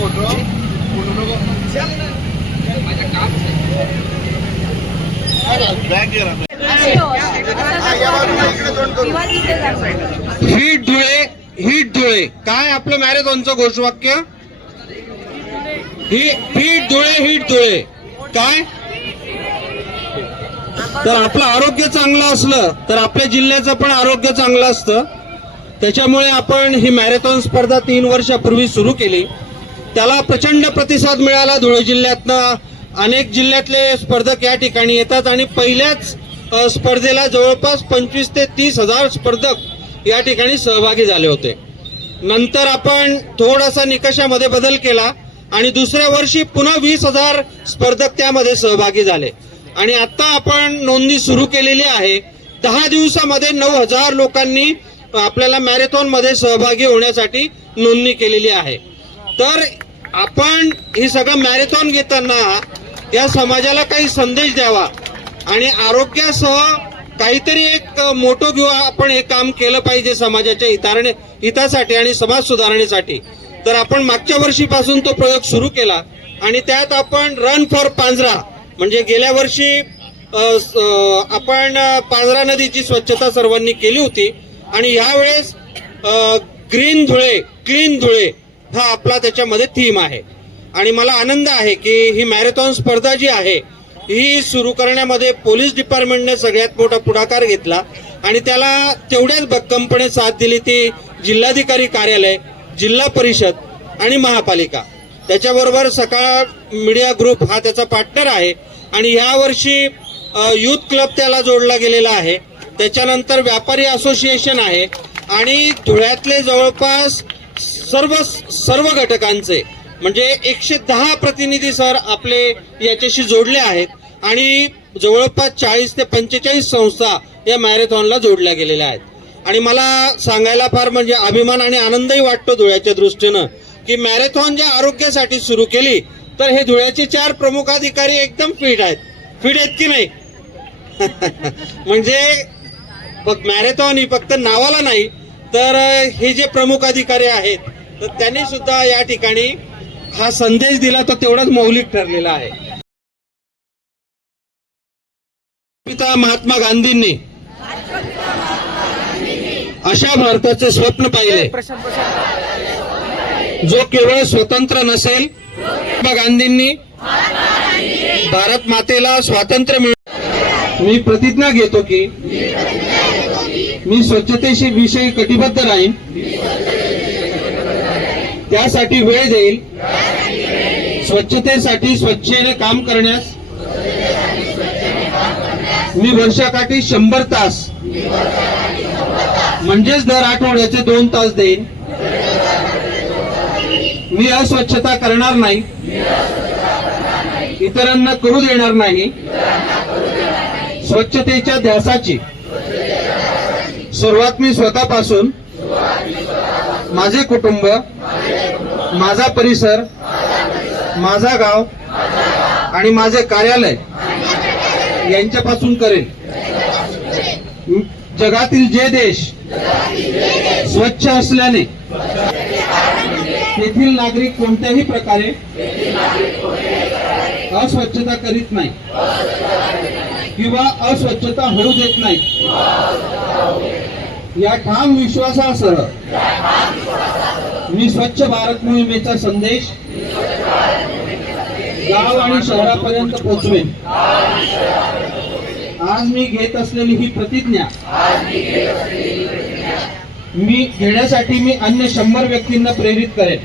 Photo photo माझ्या काम hit Dhule hit Dhule. काय आपलं मॅरेथॉनचं घोषवाक्य? ही ही धुळे ही धुळे. काय? तर आपलं आरोग्य चांगलं असलं तर आपल्या जिल्ह्याचं पण आरोग्य चांगलं असतं. त्याच्यामुळे आपण ही मॅरेथॉन स्पर्धा तीन वर्षापूर्वी सुरू केली. त्याला प्रचंड प्रतिसाद मिळाला धुळे जिल्ह्यातनं. अनेक जिल्ह्यातले स्पर्धक या ठिकाणी येतात आणि पहिल्याच स्पर्धेला जवळपास पंचवीस ते तीस हजार स्पर्धक या ठिकाणी सहभागी झाले होते. नंतर आपण थोडासा निकषामध्ये बदल केला आणि दुसऱ्या वर्षी पुन्हा वीस हजार स्पर्धक त्यामध्ये सहभागी झाले. आणि आता आपण नोंदणी सुरू केलेली आहे दहा दिवसामध्ये नऊ हजार लोकांनी आपल्याला मॅरेथॉनमध्ये सहभागी होण्यासाठी नोंदणी केलेली आहे. तर आपण हे सगळं मॅरेथॉन घेताना या समाजाला काही संदेश द्यावा. आणि आरोग्यासह काहीतरी एक मोठं घेऊ आपण हे काम केलं पाहिजे समाजाच्या हितारणे हितासाठी आणि समाज सुधारणेसाठी. तर आपण मागच्या वर्षीपासून तो प्रयोग सुरू केला आणि त्यात आपण रन फॉर पांजरा म्हणजे गेल्या वर्षी आपण पांजरा नदीची स्वच्छता सर्वांनी केली होती. आणि यावेळेस ग्रीन धुळे क्लीन धुळे हा आपला त्याच्यामध्ये थीम आहे. आणि मला आनंद आहे की ही मॅरेथॉन स्पर्धा जी आहे ही सुरू करण्यामध्ये पोलीस डिपार्टमेंटने सगळ्यात मोठा पुढाकार घेतला आणि त्याला तेवढ्याच भक्कमपणे साथ दिली ती जिल्हाधिकारी कार्यालय जिल्हा परिषद आणि महापालिका. त्याच्याबरोबर सकाळ मीडिया ग्रुप हा त्याचा पार्टनर आहे आणि यावर्षी युथ क्लब त्याला जोडला गेलेला आहे. त्याच्यानंतर व्यापारी असोसिएशन आहे आणि धुळ्यातले जवळपास सर्व सर्व घटकांचे म्हणजे एकशे दहा प्रतिनिधी सर आपले याच्याशी जोडले आहेत आणि जवळपास चाळीस ते पंचेचाळीस संस्था या मॅरेथॉनला जोडल्या गेलेल्या आहेत. आणि मला सांगायला फार म्हणजे अभिमान आणि आनंदही वाटतो धुळ्याच्या दृष्टीनं की मॅरेथॉन ज्या आरोग्यासाठी सुरू केली तर हे धुळ्याचे चार प्रमुख अधिकारी एकदम फिट आहेत. फिट आहेत की नाही? म्हणजे फक्त मॅरेथॉन ही फक्त नावाला नाही तर हे जे प्रमुख अधिकारी आहेत तर त्यांनी सुद्धा या ठिकाणी हा संदेश दिला तो तेवढाच मौलिक ठरलेला आहे. पिता महात्मा गांधींनी अशा भारताचे स्वप्न पाहिले. जो केवळ स्वतंत्र नसेल महात्मा गांधींनी भारत मातेला स्वातंत्र्य मिळ मी प्रतिज्ञा घेतो की मी स्वच्छतेशी विषयी कटिबद्ध राहीन. त्यासाठी वेळ देईल. स्वच्छतेसाठी स्वच्छेने काम करण्यास मी वर्षाकाठी शंभर तास म्हणजेच दर आठवड्याचे दोन तास देईन. मी अस्वच्छता करणार नाही. इतरांना करू देणार नाही. स्वच्छतेच्या ध्यासाची. सुरुवात मी स्वतःपासून. माझे कुटुंब माझा परिसर माझा गाव आणि माझे कार्यालय यांच्यापासून करेन जगातील जे देश स्वच्छ असल्याने तेथील नागरिक कोणत्याही प्रकारे अस्वच्छता करीत नाही किंवा अस्वच्छता होऊ देत नाही. या ठाम विश्वासासह मी स्वच्छ भारत मोहिमेचा संदेश गाव आणि शहरापर्यंत पोहोचवेन आज मी घेत असलेली ही प्रतिज्ञा मी घेण्यासाठी मी अन्य शंभर व्यक्तींना प्रेरित करेन.